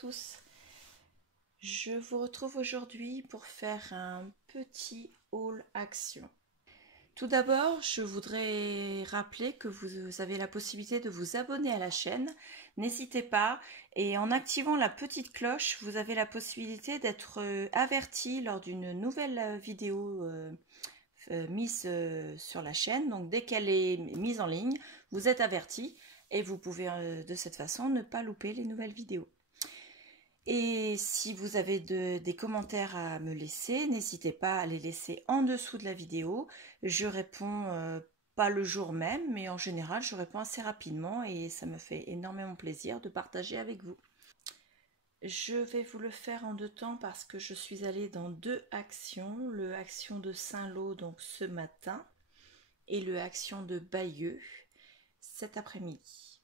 tous, je vous retrouve aujourd'hui pour faire un petit haul action. Tout d'abord, je voudrais rappeler que vous avez la possibilité de vous abonner à la chaîne. N'hésitez pas, et en activant la petite cloche, vous avez la possibilité d'être averti lors d'une nouvelle vidéo mise sur la chaîne. Donc dès qu'elle est mise en ligne, vous êtes averti et vous pouvez de cette façon ne pas louper les nouvelles vidéos. Et si vous avez des commentaires à me laisser, n'hésitez pas à les laisser en dessous de la vidéo. Je réponds pas le jour même, mais en général je réponds assez rapidement et ça me fait énormément plaisir de partager avec vous. Je vais vous le faire en 2 temps parce que je suis allée dans 2 actions. Le action de Saint-Lô donc ce matin et le action de Bayeux cet après-midi.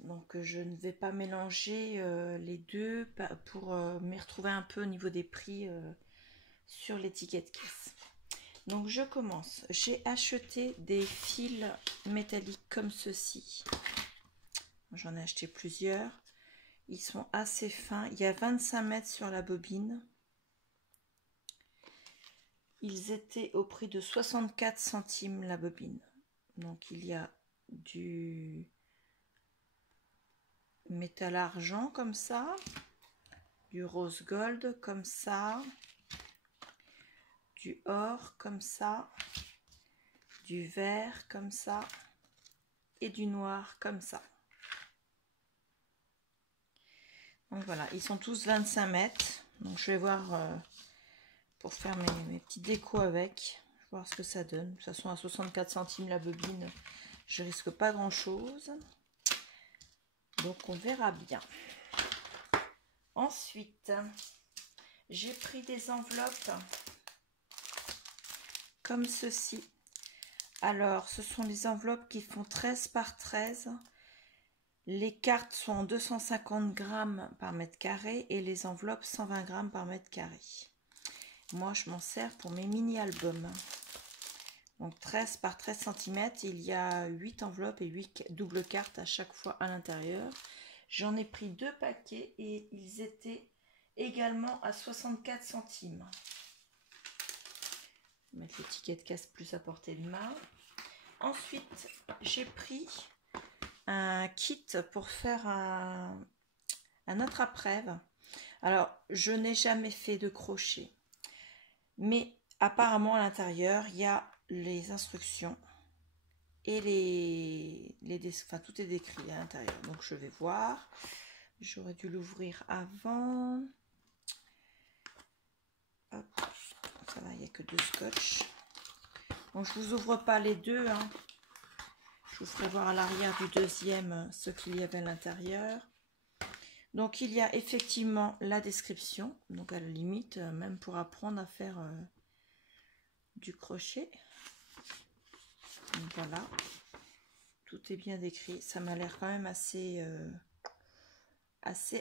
Donc je ne vais pas mélanger les deux pour m'y retrouver un peu au niveau des prix sur l'étiquette caisse. Donc je commence. J'ai acheté des fils métalliques comme ceci. J'en ai acheté plusieurs. Ils sont assez fins. Il y a 25 mètres sur la bobine. Ils étaient au prix de 64 centimes la bobine. Donc il y a du métal argent comme ça, du rose gold comme ça, du or comme ça, du vert comme ça et du noir comme ça. Donc voilà, ils sont tous 25 mètres. Donc je vais voir pour faire mes petits décos avec, voir ce que ça donne. De toute façon à 64 centimes la bobine, je risque pas grand chose. Donc on verra bien. Ensuite, j'ai pris des enveloppes comme ceci. Alors, ce sont des enveloppes qui font 13 par 13. Les cartes sont en 250 grammes par mètre carré et les enveloppes 120 grammes par mètre carré. Moi, je m'en sers pour mes mini-albums. Donc 13 par 13 cm, il y a 8 enveloppes et 8 doubles cartes à chaque fois à l'intérieur. J'en ai pris 2 paquets et ils étaient également à 64 centimes. Je vais mettre l'étiquette casse plus à portée de main. Ensuite, j'ai pris un kit pour faire un autre après-vente. Alors, je n'ai jamais fait de crochet, mais apparemment à l'intérieur, il y a les instructions et enfin, tout est décrit à l'intérieur. Donc, je vais voir. J'aurais dû l'ouvrir avant. Hop, ça va, il n'y a que 2 scotch. Bon, je vous ouvre pas les deux, hein. Je vous ferai voir à l'arrière du deuxième ce qu'il y avait à l'intérieur. Donc il y a effectivement la description, donc à la limite, même pour apprendre à faire du crochet. Donc voilà, tout est bien décrit. Ça m'a l'air quand même assez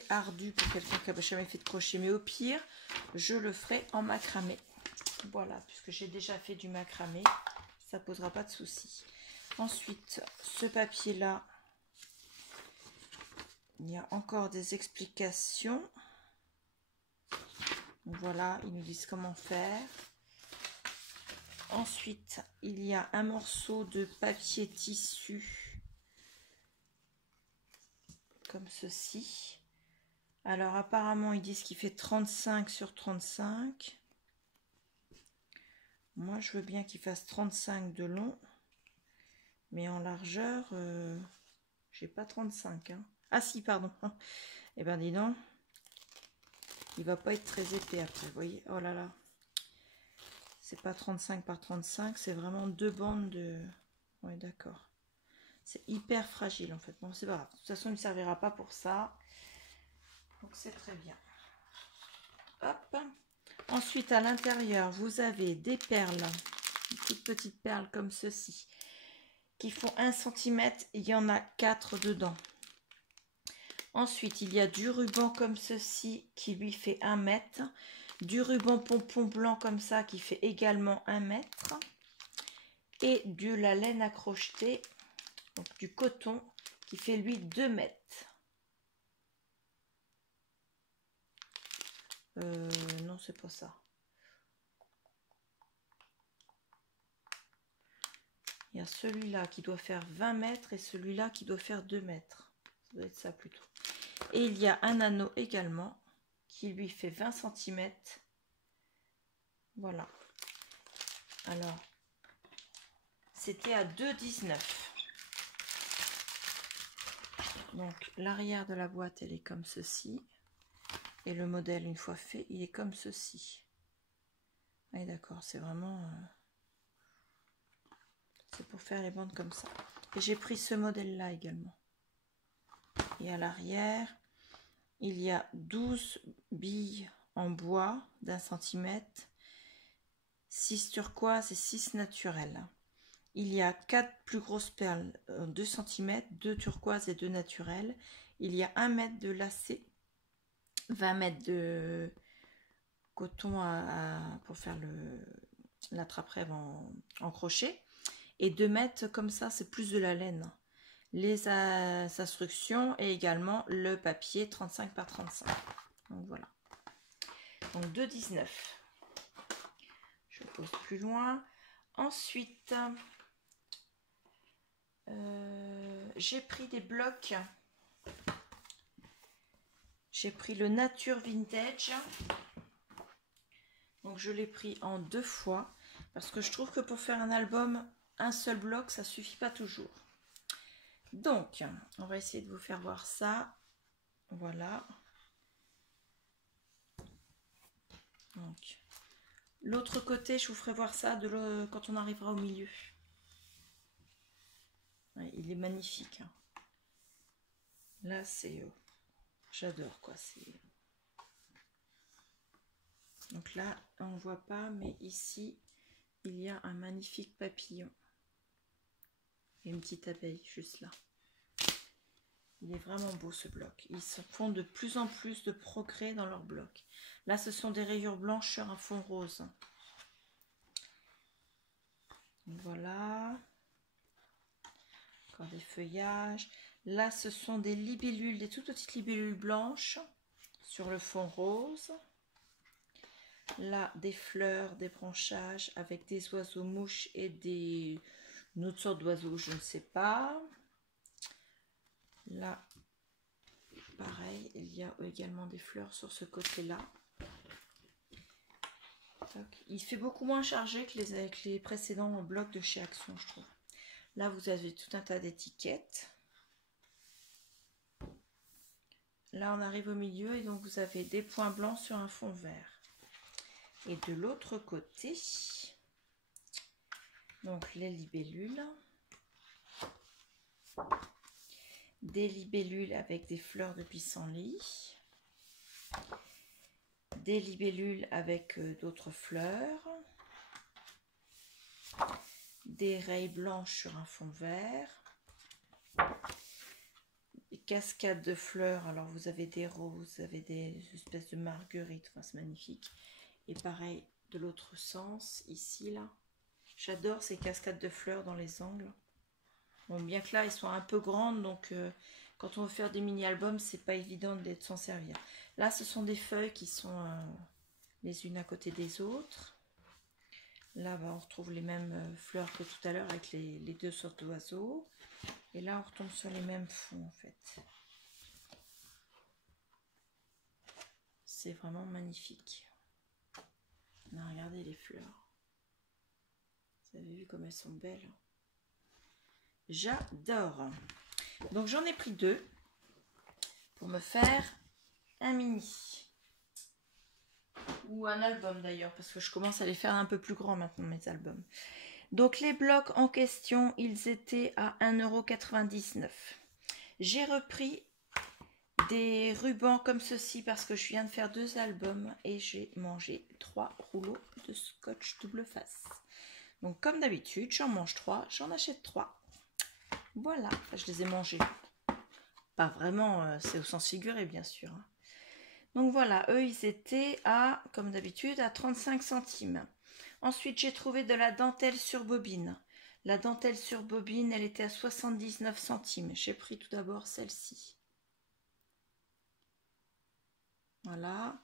ardu pour quelqu'un qui n'a jamais fait de crochet, mais au pire, je le ferai en macramé. Voilà, puisque j'ai déjà fait du macramé, ça posera pas de souci. Ensuite, ce papier-là, il y a encore des explications. Voilà, ils nous disent comment faire. Ensuite, il y a un morceau de papier tissu, comme ceci. Alors, apparemment, ils disent qu'il fait 35 sur 35. Moi, je veux bien qu'il fasse 35 de long. Mais en largeur, j'ai pas 35. Hein. Ah si, pardon. Eh ben dis donc, il va pas être très épais après, vous voyez. Oh là là. C'est pas 35 par 35, c'est vraiment 2 bandes de... Ouais, d'accord. C'est hyper fragile en fait. Bon, c'est pas grave. De toute façon, il ne servira pas pour ça. Donc c'est très bien. Hop. Ensuite, à l'intérieur, vous avez des perles. Des toutes petites perles comme ceci. Qui font 1 cm, il y en a 4 dedans. Ensuite, il y a du ruban comme ceci qui lui fait 1 mètre. Du ruban pompon blanc comme ça qui fait également 1 mètre. Et de la laine à crocheter, donc du coton, qui fait lui 2 mètres. Non, c'est pas ça. Il y a celui-là qui doit faire 20 mètres et celui-là qui doit faire 2 mètres. Ça doit être ça plutôt. Et il y a un anneau également qui lui fait 20 cm. Voilà. Alors, c'était à 2,19 €. Donc, l'arrière de la boîte, elle est comme ceci. Et le modèle, une fois fait, il est comme ceci. Ah, d'accord, c'est vraiment... c'est pour faire les bandes comme ça. Et j'ai pris ce modèle-là également. Et à l'arrière, il y a 12 billes en bois d'1 centimètre, 6 turquoise et 6 naturelles. Il y a 4 plus grosses perles, 2 cm, 2 turquoises et 2 naturelles. Il y a 1 mètre de lacet, 20 mètres de coton pour faire l'attrape-rêve en crochet. Et 2 mètres comme ça, c'est plus de la laine. Les instructions et également le papier 35 par 35. Donc voilà. Donc 2,19 €. Je pose plus loin. Ensuite, j'ai pris des blocs. J'ai pris le Nature Vintage. Donc je l'ai pris en 2 fois. Parce que je trouve que pour faire un album, un seul bloc, ça suffit pas toujours. Donc, on va essayer de vous faire voir ça. Voilà. Donc, l'autre côté, je vous ferai voir ça quand on arrivera au milieu. Ouais, il est magnifique. Hein. Là, c'est... j'adore, quoi. Donc là, on ne voit pas, mais ici, il y a un magnifique papillon. Et une petite abeille, juste là. Il est vraiment beau, ce bloc. Ils se font de plus en plus de progrès dans leur bloc. Là, ce sont des rayures blanches sur un fond rose. Voilà. Encore des feuillages. Là, ce sont des libellules, des toutes petites libellules blanches sur le fond rose. Là, des fleurs, des branchages avec des oiseaux mouches et une autre sorte d'oiseaux, je ne sais pas. Là, pareil, il y a également des fleurs sur ce côté-là. Il fait beaucoup moins chargé que avec les précédents blocs de chez Action, je trouve. Là, vous avez tout un tas d'étiquettes. Là, on arrive au milieu et donc vous avez des points blancs sur un fond vert. Et de l'autre côté, donc les libellules. Des libellules avec des fleurs de pissenlit. Des libellules avec d'autres fleurs. Des rayes blanches sur un fond vert. Des cascades de fleurs. Alors vous avez des roses, vous avez des espèces de marguerites. Enfin, c'est magnifique. Et pareil de l'autre sens, ici, là. J'adore ces cascades de fleurs dans les angles. Bon, bien que là, elles sont un peu grandes, donc quand on veut faire des mini-albums, c'est pas évident de s'en servir. Là, ce sont des feuilles qui sont les unes à côté des autres. Là, on retrouve les mêmes fleurs que tout à l'heure avec les 2 sortes d'oiseaux. Et là, on retombe sur les mêmes fonds, en fait. C'est vraiment magnifique. Là, regardez les fleurs. Vous avez vu comme elles sont belles. J'adore. Donc, j'en ai pris 2 pour me faire un mini. Ou un album d'ailleurs, parce que je commence à les faire un peu plus grands maintenant, mes albums. Donc, les blocs en question, ils étaient à 1,99 €. J'ai repris des rubans comme ceci parce que je viens de faire 2 albums et j'ai mangé 3 rouleaux de scotch double face. Donc, comme d'habitude, j'en mange 3, j'en achète 3. Voilà, je les ai mangés. Pas vraiment, c'est au sens figuré, bien sûr. Donc voilà, eux, ils étaient à, comme d'habitude, à 35 centimes. Ensuite, j'ai trouvé de la dentelle sur bobine. La dentelle sur bobine, elle était à 79 centimes. J'ai pris tout d'abord celle-ci. Voilà.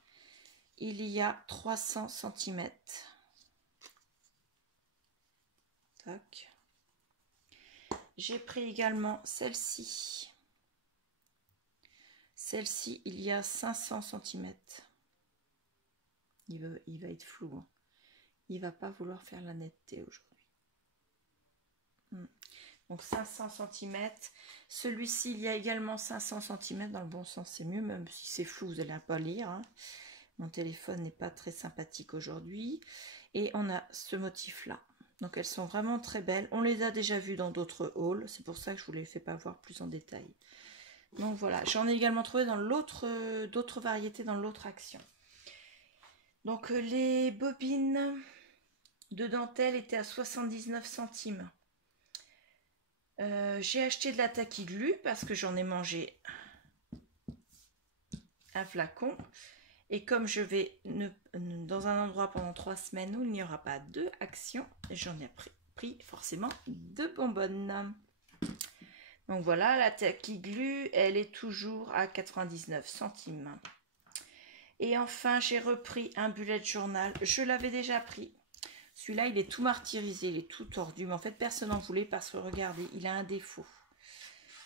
il y a 300 cm. Tac. J'ai pris également celle-ci. Celle-ci, il y a 500 cm. Il va être flou. Hein. Il va pas vouloir faire la netteté aujourd'hui. Donc 500 cm. Celui-ci, il y a également 500 cm. Dans le bon sens, c'est mieux. Même si c'est flou, vous n'allez pas lire. Hein. Mon téléphone n'est pas très sympathique aujourd'hui. Et on a ce motif-là. Donc elles sont vraiment très belles. On les a déjà vues dans d'autres hauls. C'est pour ça que je ne vous les fais pas voir plus en détail. Donc voilà. J'en ai également trouvé dans d'autres variétés dans l'autre action. Donc les bobines de dentelle étaient à 79 centimes. J'ai acheté de la Tacky Glue parce que j'en ai mangé un flacon. Et comme je vais dans un endroit pendant 3 semaines où il n'y aura pas de action, j'en ai pris forcément 2 bonbonnes. Donc voilà, la Tacky Glue, elle est toujours à 99 centimes. Et enfin, j'ai repris un bullet journal. Je l'avais déjà pris. Celui-là, il est tout martyrisé, il est tout tordu. Mais en fait, personne n'en voulait parce que, regardez, il a un défaut.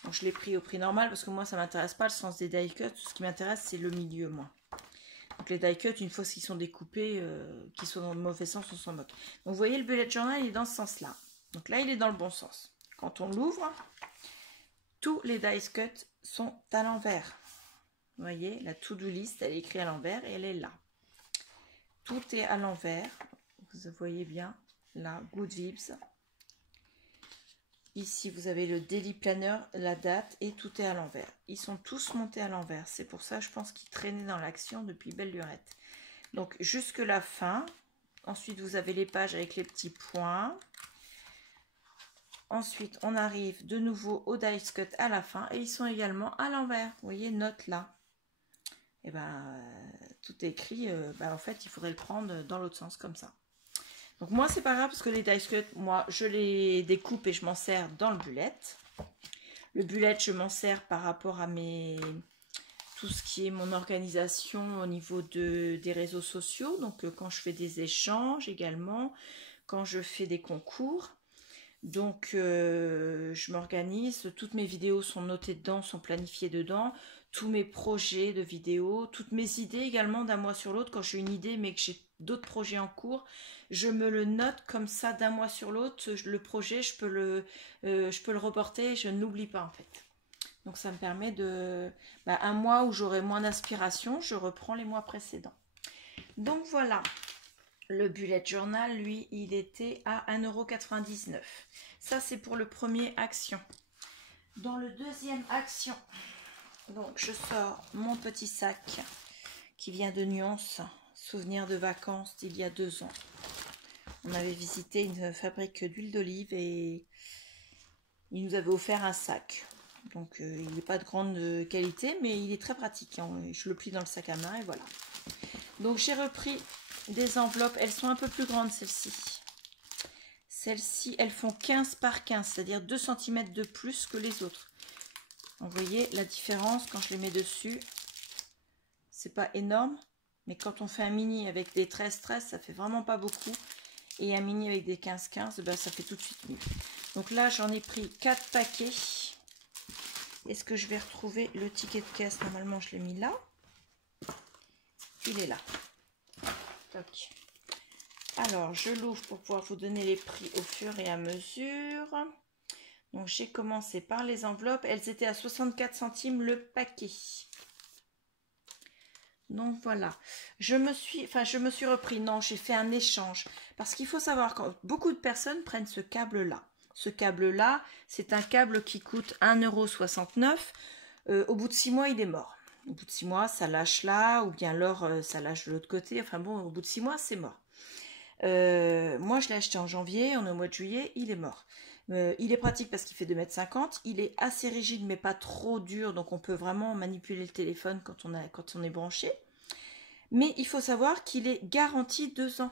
Donc, je l'ai pris au prix normal parce que moi, ça ne m'intéresse pas le sens des die cuts. Ce qui m'intéresse, c'est le milieu, moi. Donc, les die cuts, une fois qu'ils sont découpés, qu'ils sont dans le mauvais sens, on s'en moque. Donc, vous voyez, le bullet journal, il est dans ce sens-là. Donc là, il est dans le bon sens. Quand on l'ouvre, tous les die cuts sont à l'envers. Vous voyez, la to-do list, elle est écrite à l'envers et elle est là. Tout est à l'envers. Vous voyez bien, là, Good Vibes. Ici, vous avez le Daily Planner, la date, et tout est à l'envers. Ils sont tous montés à l'envers. C'est pour ça, je pense qu'ils traînaient dans l'action depuis belle lurette. Donc, jusque la fin. Ensuite, vous avez les pages avec les petits points. Ensuite, on arrive de nouveau au dice cut à la fin. Et ils sont également à l'envers. Vous voyez, note là. Et ben, tout est écrit. En fait, il faudrait le prendre dans l'autre sens, comme ça. Donc moi, c'est pas grave parce que les dice cuts, moi, je les découpe et je m'en sers dans le bullet. Le bullet, je m'en sers par rapport à tout ce qui est mon organisation au niveau des réseaux sociaux. Donc, quand je fais des échanges également, quand je fais des concours. Donc, je m'organise. Toutes mes vidéos sont notées dedans, sont planifiées dedans. Tous mes projets de vidéos, toutes mes idées également d'un mois sur l'autre. Quand j'ai une idée mais que j'ai d'autres projets en cours, je me le note comme ça d'un mois sur l'autre. Le projet, je peux le reporter, je ne l'oublie pas en fait. Donc ça me permet de... un mois où j'aurai moins d'inspiration, je reprends les mois précédents. Donc voilà, le bullet journal, lui, il était à 1,99 €. Ça, c'est pour le premier action. Dans le deuxième action... Donc, je sors mon petit sac qui vient de Nuance, souvenir de vacances d'il y a 2 ans. On avait visité une fabrique d'huile d'olive et ils nous avaient offert un sac. Donc, il n'est pas de grande qualité, mais il est très pratique. Je le plie dans le sac à main et voilà. Donc, j'ai repris des enveloppes. Elles sont un peu plus grandes, celles-ci. Celles-ci, elles font 15 par 15, c'est-à-dire 2 cm de plus que les autres. Vous voyez la différence quand je les mets dessus. C'est pas énorme, mais quand on fait un mini avec des 13-13, ça fait vraiment pas beaucoup. Et un mini avec des 15-15, ça fait tout de suite mieux. Donc là, j'en ai pris 4 paquets. Est-ce que je vais retrouver le ticket de caisse? Normalement, je l'ai mis là. Il est là. Toc. Alors, je l'ouvre pour pouvoir vous donner les prix au fur et à mesure. Donc, j'ai commencé par les enveloppes. Elles étaient à 64 centimes le paquet. Donc, voilà. Je me suis repris. Non, j'ai fait un échange. Parce qu'il faut savoir que beaucoup de personnes prennent ce câble-là. Ce câble-là, c'est un câble qui coûte 1,69 €. Au bout de 6 mois, il est mort. Au bout de 6 mois, ça lâche là. Ou bien alors, ça lâche de l'autre côté. Enfin bon, au bout de 6 mois, c'est mort. Moi, je l'ai acheté en janvier. On est au mois de juillet. Il est mort. Il est pratique parce qu'il fait 2,50 m. Il est assez rigide mais pas trop dur. Donc on peut vraiment manipuler le téléphone quand on est branché. Mais il faut savoir qu'il est garanti 2 ans.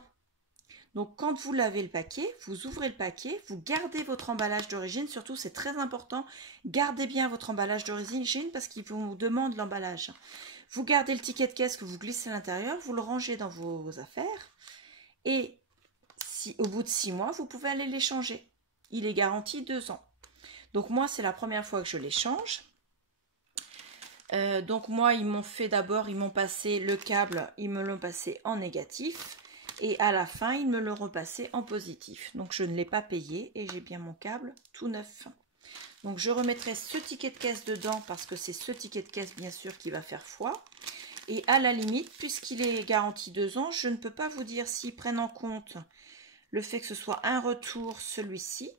Donc quand vous lavez le paquet, vous ouvrez le paquet, vous gardez votre emballage d'origine. Surtout, c'est très important. Gardez bien votre emballage d'origine parce qu'il vous demande l'emballage. Vous gardez le ticket de caisse que vous glissez à l'intérieur, vous le rangez dans vos affaires. Et si au bout de 6 mois, vous pouvez aller les changer. Il est garanti 2 ans. Donc moi, c'est la première fois que je les change. Donc moi, ils m'ont fait d'abord, ils m'ont passé le câble, ils me l'ont passé en négatif. Et à la fin, ils me l'ont repassé en positif. Donc je ne l'ai pas payé et j'ai bien mon câble tout neuf. Donc je remettrai ce ticket de caisse dedans parce que c'est ce ticket de caisse bien sûr qui va faire foi. Et à la limite, puisqu'il est garanti 2 ans, je ne peux pas vous dire s'ils prennent en compte le fait que ce soit un retour celui-ci.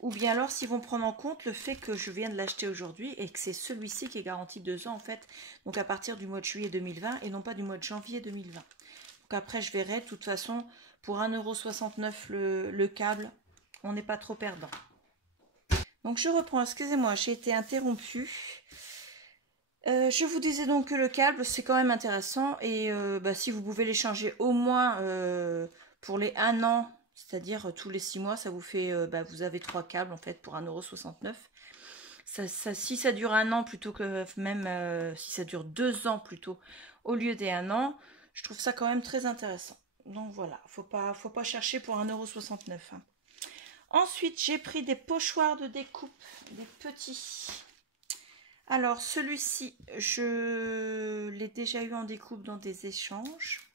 Ou bien alors s'ils vont prendre en compte le fait que je viens de l'acheter aujourd'hui et que c'est celui-ci qui est garanti 2 ans en fait. Donc à partir du mois de juillet 2020 et non pas du mois de janvier 2020. Donc après je verrai, de toute façon pour 1,69 € le câble, on n'est pas trop perdant. Donc je reprends, excusez-moi, j'ai été interrompue. Je vous disais donc que le câble c'est quand même intéressant et si vous pouvez les changer au moins pour les 1 an, c'est-à-dire tous les 6 mois, ça vous fait, vous avez 3 câbles en fait pour 1,69 €. Si ça dure 1 an plutôt que même si ça dure 2 ans plutôt au lieu des 1 an, je trouve ça quand même très intéressant. Donc voilà, faut pas chercher pour 1,69 €. Hein. Ensuite, j'ai pris des pochoirs de découpe, des petits. Alors, celui-ci, je l'ai déjà eu en découpe dans des échanges.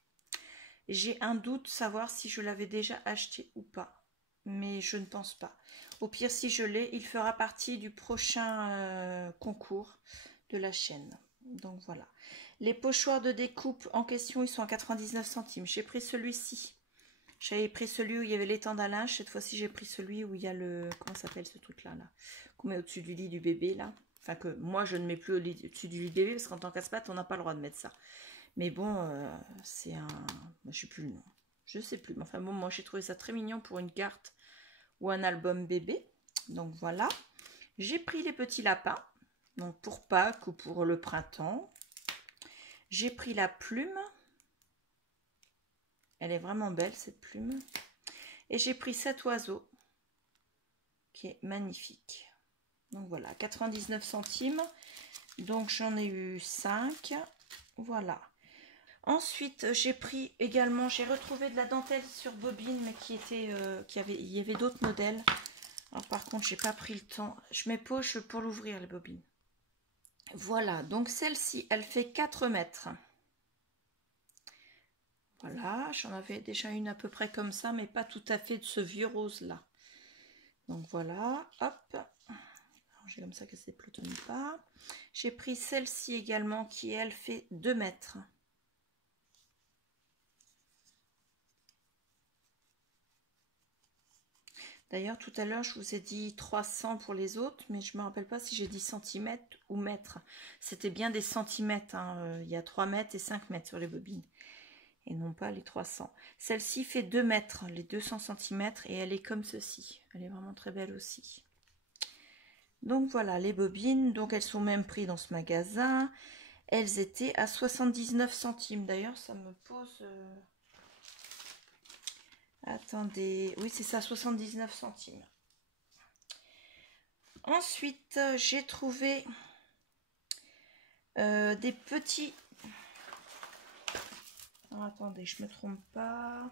J'ai un doute savoir si je l'avais déjà acheté ou pas. Mais je ne pense pas. Au pire, si je l'ai, il fera partie du prochain concours de la chaîne. Donc voilà. Les pochoirs de découpe en question, ils sont à 99 centimes. J'ai pris celui-ci. J'avais pris celui où il y avait l'étendard à linge. Cette fois-ci, j'ai pris celui où il y a le... Comment s'appelle ce truc-là là, qu'on met au-dessus du lit du bébé, là. Enfin, que moi, je ne mets plus au-dessus du lit du bébé, parce qu'en tant qu'aspat, on n'a pas le droit de mettre ça. Mais bon, c'est un... Je ne sais plus le nom. Je ne sais plus. Mais enfin bon, moi, j'ai trouvé ça très mignon pour une carte ou un album bébé. Donc voilà. J'ai pris les petits lapins. Donc pour Pâques ou pour le printemps. J'ai pris la plume. Elle est vraiment belle, cette plume. Et j'ai pris cet oiseau, qui est magnifique. Donc voilà, 99 centimes. Donc j'en ai eu 5. Voilà. Ensuite, j'ai pris également, j'ai retrouvé de la dentelle sur bobine, mais il y avait d'autres modèles. Alors par contre, j'ai pas pris le temps. Je mets pause pour l'ouvrir, les bobines. Voilà, donc celle-ci, elle fait 4 mètres. Voilà, j'en avais déjà une à peu près comme ça, mais pas tout à fait de ce vieux rose-là. Donc voilà, hop. J'ai comme ça que ça ne pelotonne pas. J'ai pris celle-ci également qui, elle, fait 2 mètres. D'ailleurs, tout à l'heure, je vous ai dit 300 pour les autres, mais je ne me rappelle pas si j'ai dit centimètres ou mètres. C'était bien des centimètres. Hein. Il y a 3 mètres et 5 mètres sur les bobines. Et non pas les 300. Celle-ci fait 2 mètres, les 200 cm, et elle est comme ceci. Elle est vraiment très belle aussi. Donc voilà, les bobines. Donc elles sont même prises dans ce magasin. Elles étaient à 79 centimes. D'ailleurs, ça me pose... Attendez, oui c'est ça, 79 centimes. Ensuite, j'ai trouvé des petits... Oh, attendez, je me trompe pas.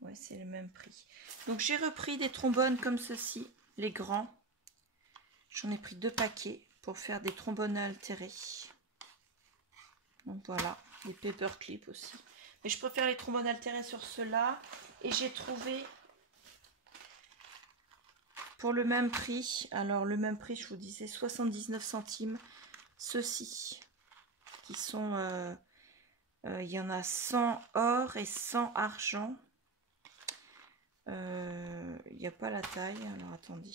Ouais, c'est le même prix. Donc j'ai repris des trombones comme ceci, les grands. J'en ai pris 2 paquets pour faire des trombones altérés. Donc voilà, des paperclips aussi. Mais je préfère les trombones altérés sur ceux-là. Et j'ai trouvé pour le même prix, alors le même prix, je vous disais 79 centimes, ceux-ci, qui sont, il y en a 100 or et 100 argent. Il n'y a pas la taille, alors attendez.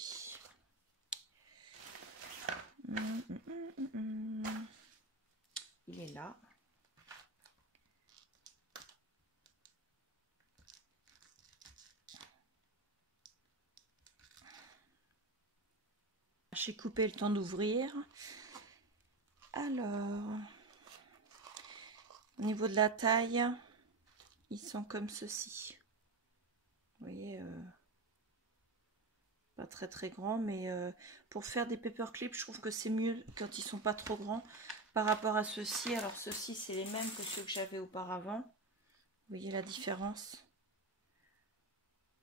Il est là. J'ai coupé le temps d'ouvrir. Alors, au niveau de la taille, ils sont comme ceci. Vous voyez, pas très très grand, mais pour faire des paperclips, je trouve que c'est mieux quand ils sont pas trop grands par rapport à ceux-ci. Alors ceux-ci, c'est les mêmes que ceux que j'avais auparavant. Vous voyez la différence?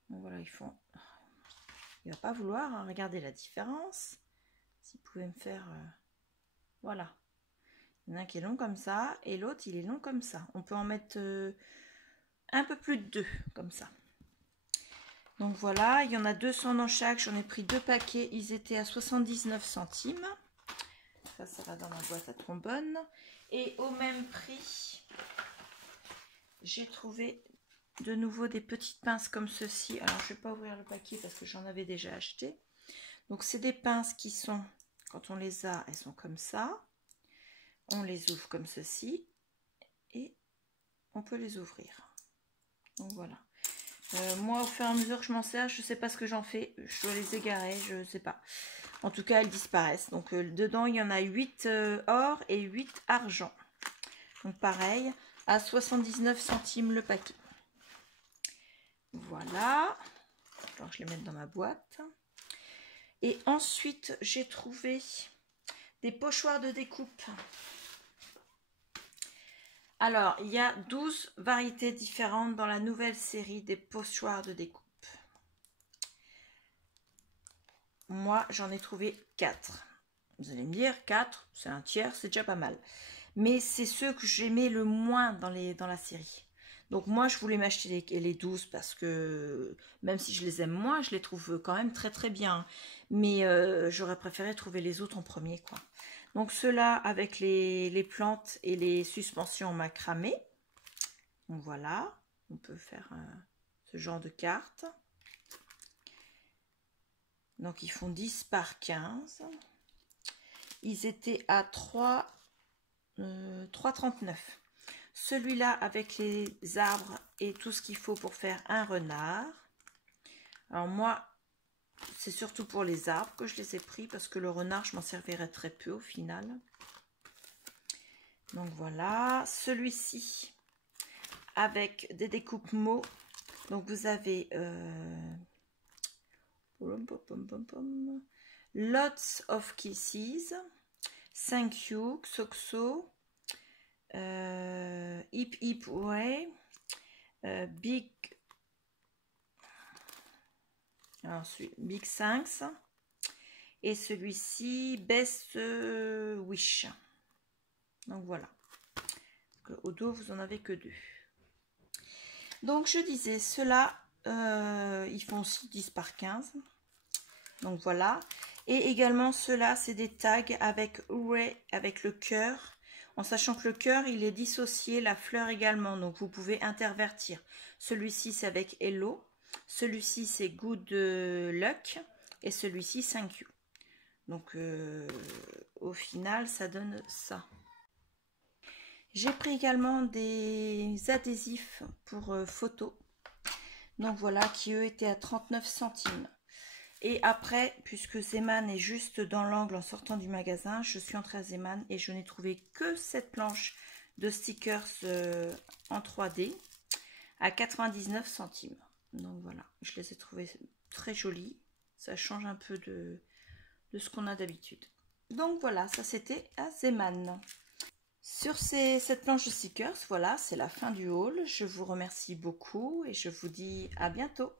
Bon, voilà, ils font... Il va pas vouloir, hein. Regardez la différence. Si vous pouvez me faire... Voilà. Il y en a un qui est long comme ça, et l'autre, il est long comme ça. On peut en mettre un peu plus de 2, comme ça. Donc voilà, il y en a 200 dans chaque. J'en ai pris 2 paquets. Ils étaient à 79 centimes. Ça va dans ma boîte à trombone. Et au même prix, j'ai trouvé de nouveau des petites pinces comme ceci. Alors, je ne vais pas ouvrir le paquet parce que j'en avais déjà acheté. Donc, c'est des pinces qui sont, quand on les a, elles sont comme ça. On les ouvre comme ceci. Et on peut les ouvrir. Donc, voilà. Moi, au fur et à mesure que je m'en sers, je ne sais pas ce que j'en fais. Je dois les égarer, je ne sais pas. En tout cas, elles disparaissent. Donc, dedans, il y en a 8 or et 8 argent. Donc, pareil, à 79 centimes le paquet. Voilà. Alors, je les mets dans ma boîte. Et ensuite, j'ai trouvé des pochoirs de découpe. Alors, il y a 12 variétés différentes dans la nouvelle série des pochoirs de découpe. Moi, j'en ai trouvé 4. Vous allez me dire, 4, c'est un tiers, c'est déjà pas mal. Mais c'est ceux que j'aimais le moins dans la série. Donc moi, je voulais m'acheter les 12 parce que même si je les aime moins, je les trouve quand même très très bien. Mais j'aurais préféré trouver les autres en premier, quoi. Donc ceux-là avec les plantes et les suspensions macramé. Donc voilà, on peut faire ce genre de carte. Donc ils font 10 par 15. Ils étaient à 3,39. Celui-là avec les arbres et tout ce qu'il faut pour faire un renard. Alors moi, c'est surtout pour les arbres que je les ai pris parce que le renard, je m'en servirai très peu au final. Donc voilà, celui-ci avec des découpes mots. Donc vous avez Lots of Kisses, Thank You, Xoxo, Hip Hip Way, Big, alors Big Thanks, et celui-ci Best Wish. Donc voilà. Au dos, vous en avez que 2. Donc je disais, ceux-là, ils font aussi 10 par 15. Donc voilà. Et également ceux-là, c'est des tags avec Hooray, avec le cœur. En sachant que le cœur, il est dissocié, la fleur également. Donc vous pouvez intervertir. Celui-ci, c'est avec Hello. Celui-ci, c'est Good Luck. Et celui-ci, Thank You. Donc au final, ça donne ça. J'ai pris également des adhésifs pour photos. Donc voilà, qui eux étaient à 39 centimes. Et après, puisque Zeman est juste dans l'angle en sortant du magasin, je suis entrée à Zeman et je n'ai trouvé que cette planche de stickers en 3D à 99 centimes. Donc voilà, je les ai trouvés très jolis. Ça change un peu de ce qu'on a d'habitude. Donc voilà, ça c'était à Zeman. Sur cette planche de stickers, voilà, c'est la fin du haul. Je vous remercie beaucoup et je vous dis à bientôt.